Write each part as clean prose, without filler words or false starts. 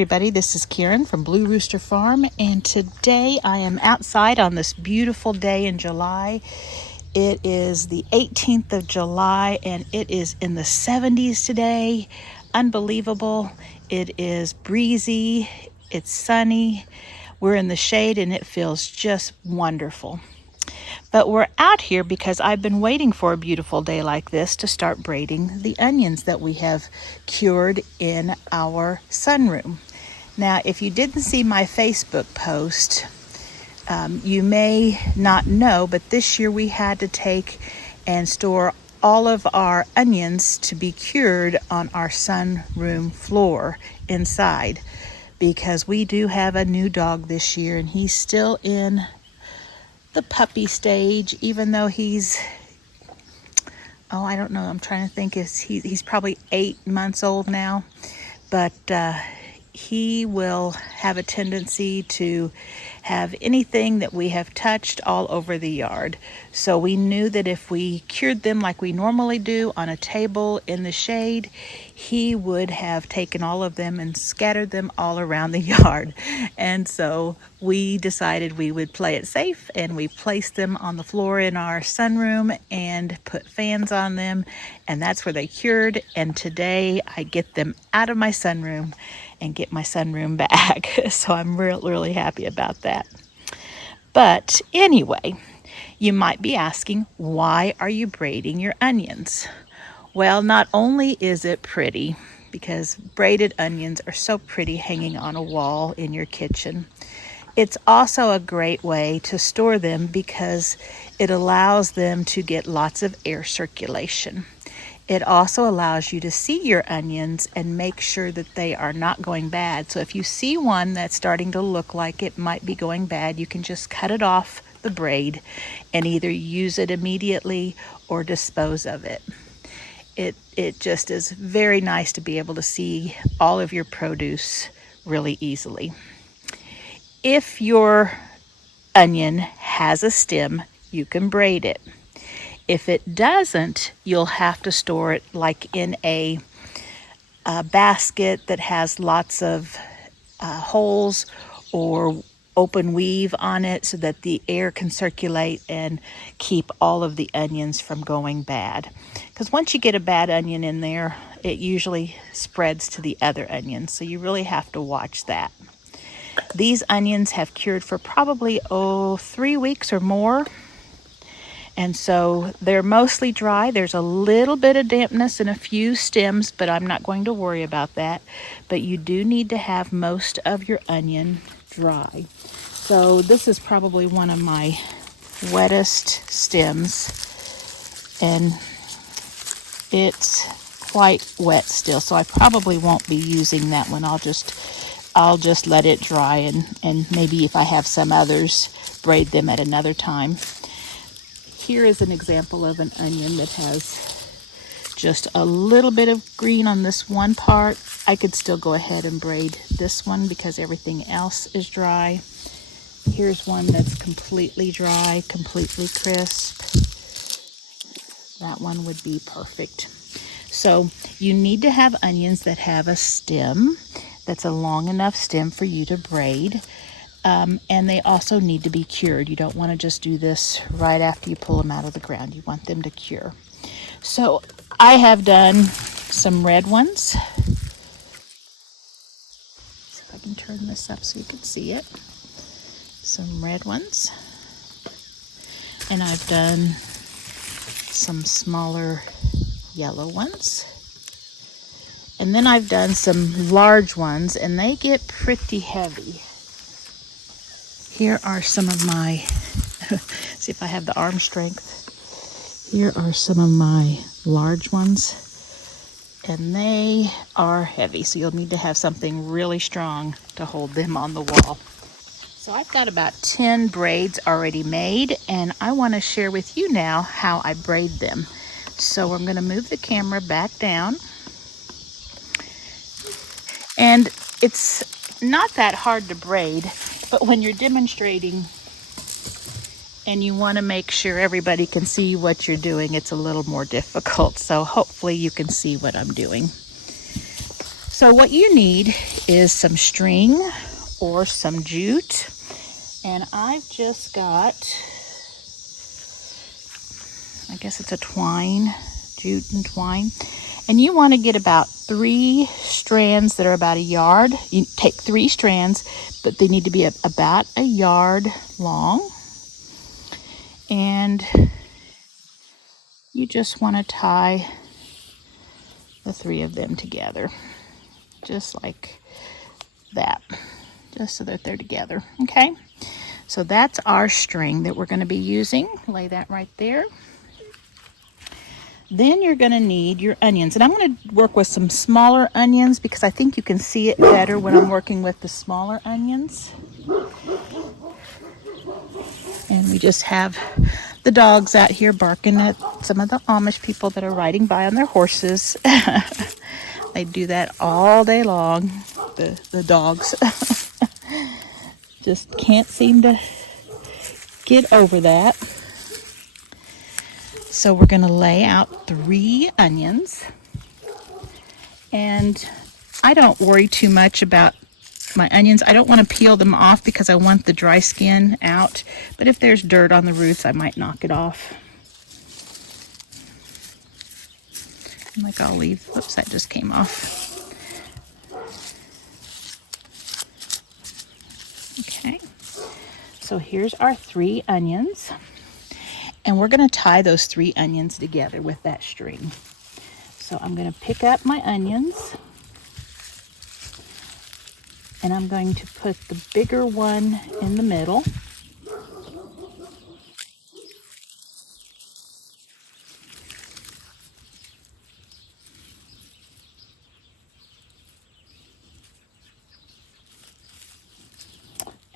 everybody, this is Karen from Blue Rooster Farm, and today I am outside on this beautiful day in July. It is the 18th of July and it is in the 70s today. Unbelievable. It is breezy, it's sunny, we're in the shade and it feels just wonderful. But we're out here because I've been waiting for a beautiful day like this to start braiding the onions that we have cured in our sunroom. Now, if you didn't see my Facebook post, you may not know, but this year we had to take and store all of our onions to be cured on our sunroom floor inside, because we do have a new dog this year and he's still in the puppy stage, even though he's, I don't know, I'm trying to think, he's probably 8 months old now, but he will have a tendency to have anything that we have touched all over the yard. So we knew that if we cured them like we normally do on a table in the shade, he would have taken all of them and scattered them all around the yard. And so we decided we would play it safe, and we placed them on the floor in our sunroom and put fans on them, and that's where they cured. And today I get them out of my sunroom and get my sunroom back. So I'm really happy about that. But anyway, you might be asking, why are you braiding your onions? Well, not only is it pretty, because braided onions are so pretty hanging on a wall in your kitchen, it's also a great way to store them because it allows them to get lots of air circulation. It also allows you to see your onions and make sure that they are not going bad. So if you see one that's starting to look like it might be going bad, you can just cut it off the braid and either use it immediately or dispose of it. It just is very nice to be able to see all of your produce really easily. If your onion has a stem, you can braid it. If it doesn't, you'll have to store it like in a basket that has lots of holes or open weave on it so that the air can circulate and keep all of the onions from going bad. Because once you get a bad onion in there, it usually spreads to the other onions, so you really have to watch that. These onions have cured for probably 3 weeks or more. And so they're mostly dry. There's a little bit of dampness in a few stems, but I'm not going to worry about that. But you do need to have most of your onion dry. So this is probably one of my wettest stems, and it's quite wet still. So I probably won't be using that one. I'll just let it dry, and maybe if I have some others, braid them at another time. Here is an example of an onion that has just a little bit of green on this one part. I could still go ahead and braid this one because everything else is dry. Here's one that's completely dry, completely crisp. That one would be perfect. So you need to have onions that have a stem that's a long enough stem for you to braid. And they also need to be cured. You don't want to just do this right after you pull them out of the ground. You want them to cure. So I have done some red ones. See if I can turn this up so you can see it. Some red ones. And I've done some smaller yellow ones. And then I've done some large ones, and they get pretty heavy. Here are some of my, see if I have the arm strength. Here are some of my large ones, and they are heavy. So you'll need to have something really strong to hold them on the wall. So I've got about 10 braids already made, and I want to share with you now how I braid them. So I'm going to move the camera back down. And it's not that hard to braid, but when you're demonstrating and you want to make sure everybody can see what you're doing, it's a little more difficult. So hopefully you can see what I'm doing. So what you need is some string or some jute. And I've just got, I guess it's a twine, jute and twine. And you want to get about 3 strands that are about a yard. You take 3 strands, but they need to be about a yard long. And you just want to tie the 3 of them together, just like that, just so that they're together. Okay, so that's our string that we're going to be using. Lay that right there. Then you're going to need your onions, and I'm going to work with some smaller onions because I think you can see it better when I'm working with the smaller onions. And we just have the dogs out here barking at some of the Amish people that are riding by on their horses. They do that all day long, the dogs. Just can't seem to get over that. So we're going to lay out 3 onions. And I don't worry too much about my onions. I don't want to peel them off because I want the dry skin out. But if there's dirt on the roots, I might knock it off. And like I'll leave, oops, that just came off. Okay, so here's our 3 onions. And we're going to tie those 3 onions together with that string. So I'm going to pick up my onions. And I'm going to put the bigger one in the middle.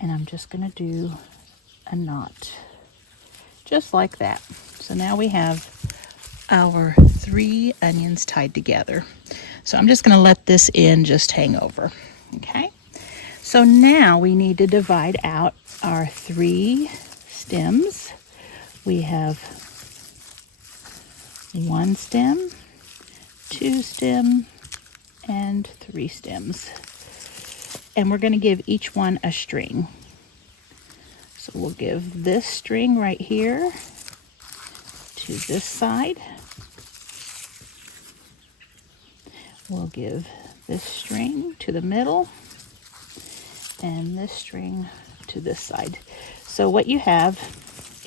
And I'm just going to do a knot, just like that. So now we have our 3 onions tied together. So I'm just going to let this end just hang over. Okay. So now we need to divide out our 3 stems. We have 1 stem, 2 stem, and 3 stems. And we're going to give each one a string. So we'll give this string right here to this side. We'll give this string to the middle and this string to this side. So what you have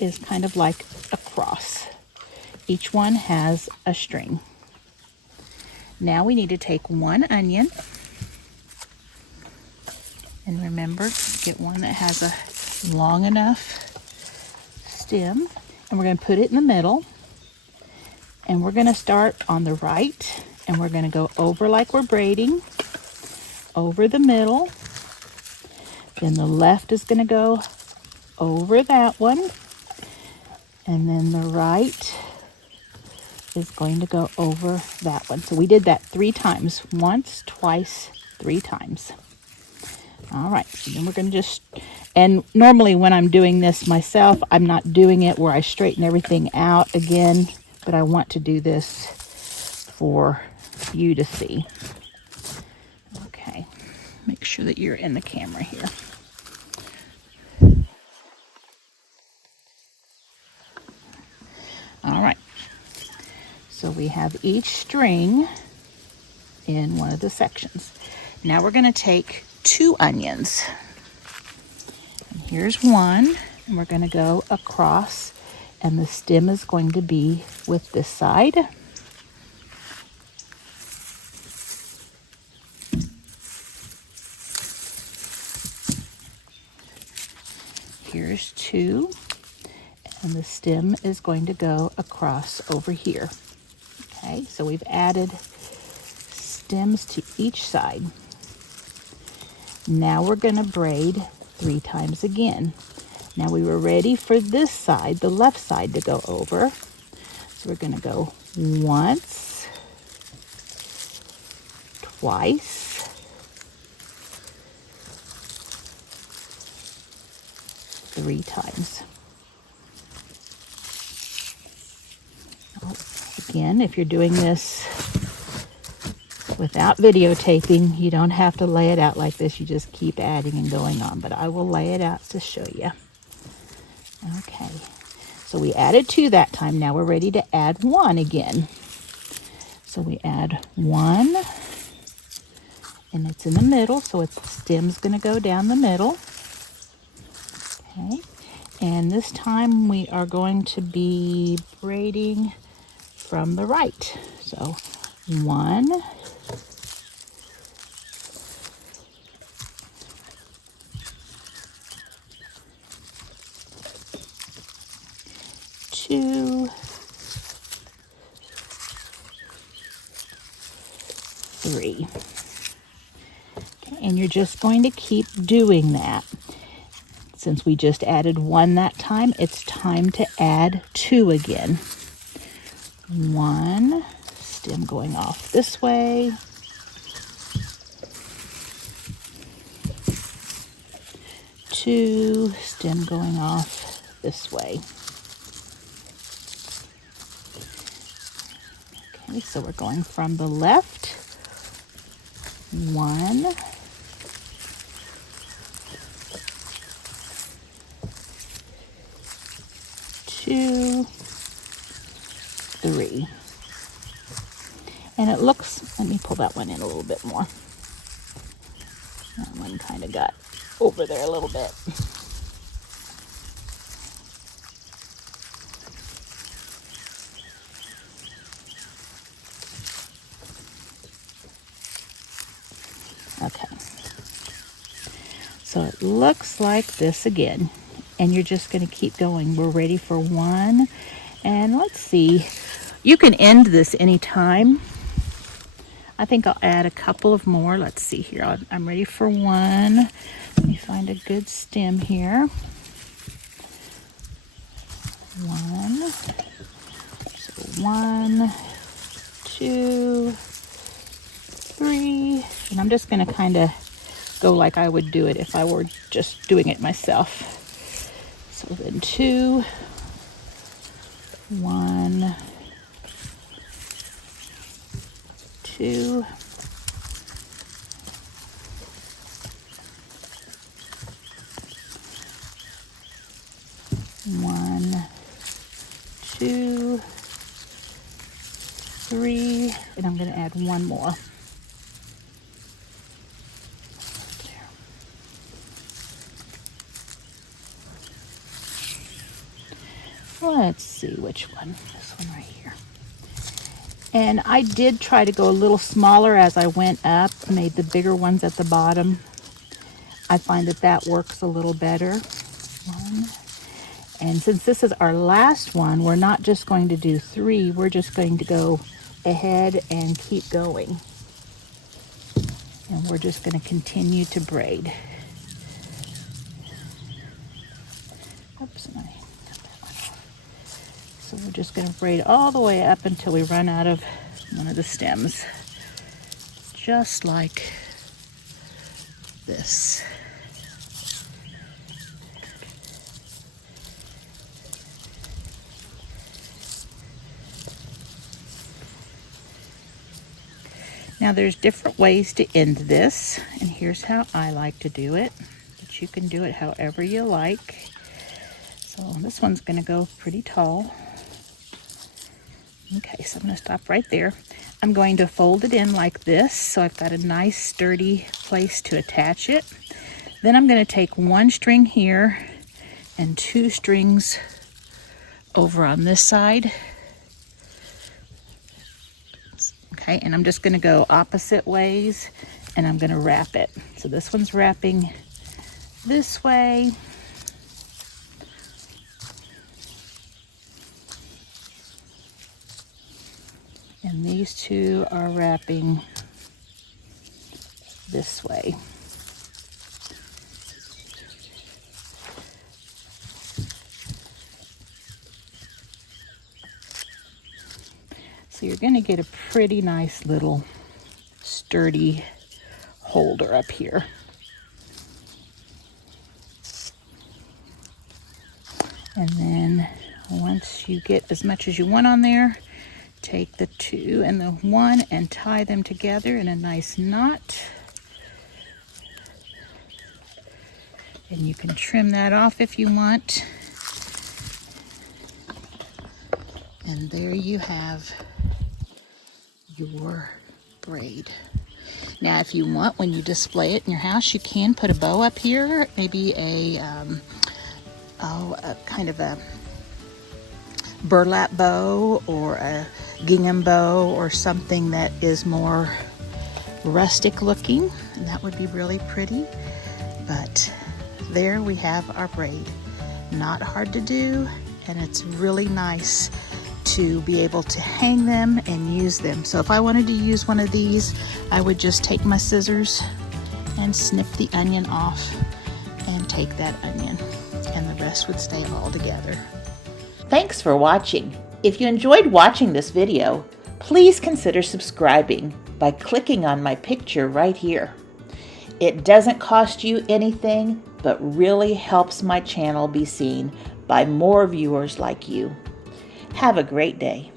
is kind of like a cross. Each one has a string. Now we need to take 1 onion, and remember, get one that has a long enough stem, and we're going to put it in the middle, and we're going to start on the right, and we're going to go over like we're braiding, over the middle, then the left is going to go over that one, and then the right is going to go over that one. So we did that 3 times, once, twice, 3 times. All right, so then we're going to just, and normally when I'm doing this myself, I'm not doing it where I straighten everything out again, but I want to do this for you to see. Okay, make sure that you're in the camera here. All right, so we have each string in one of the sections. Now we're going to take 2 onions. And here's one, and we're going to go across, and the stem is going to be with this side. Here's 2, and the stem is going to go across over here. Okay, so we've added stems to each side. Now we're going to braid 3 times again. Now we were ready for this side, the left side, to go over. So we're going to go once, twice, 3 times. Again, if you're doing this Without videotaping, you don't have to lay it out like this. You just keep adding and going on, but I will lay it out to show you. Okay, so we added 2 that time. Now we're ready to add 1 again. So we add 1, and it's in the middle, so its stem's going to go down the middle. Okay, and this time we are going to be braiding from the right. So 1, 2, 3. Okay, and you're just going to keep doing that. Since we just added 1 that time, it's time to add 2 again. 1, stem going off this way. 2, stem going off this way. Okay, so we're going from the left. 1, 2, 3. And it looks, let me pull that one in a little bit more. That one kind of got over there a little bit. Okay, so it looks like this again, and you're just going to keep going. We're ready for 1, and let's see, you can end this anytime. I think I'll add a couple of more. Let's see here, I'm ready for 1. Let me find a good stem here. 1, so 1, 2, 3, and I'm just going to kind of go like I would do it if I were just doing it myself. So then 2, 1, 2, 1, 2, 3, and I'm going to add 1 more. Let's see which one. This one right here. And I did try to go a little smaller as I went up, made the bigger ones at the bottom. I find that that works a little better. 1. And since this is our last one, we're not just going to do 3, we're just going to go ahead and keep going. And we're just going to continue to braid. Oops, I got that one off. So we're just going to braid all the way up until we run out of one of the stems. Just like this. Now there's different ways to end this, and here's how I like to do it, but you can do it however you like. So this one's going to go pretty tall. Okay, so I'm going to stop right there. I'm going to fold it in like this, so I've got a nice sturdy place to attach it. Then I'm going to take 1 string here and 2 strings over on this side. Okay, and I'm just going to go opposite ways, and I'm going to wrap it. So this one's wrapping this way. And these 2 are wrapping this way. So you're going to get a pretty nice little sturdy holder up here. And then once you get as much as you want on there, take the 2 and the 1 and tie them together in a nice knot. And you can trim that off if you want. And there you have your braid. Now, if you want, when you display it in your house, you can put a bow up here, maybe a kind of a burlap bow or a gingham bow or something that is more rustic looking, and that would be really pretty. But there we have our braid. Not hard to do, and it's really nice to be able to hang them and use them. So if I wanted to use one of these, I would just take my scissors and snip the onion off and take that onion, and the rest would stay all together. Thanks for watching. If you enjoyed watching this video, please consider subscribing by clicking on my picture right here. It doesn't cost you anything, but really helps my channel be seen by more viewers like you. Have a great day.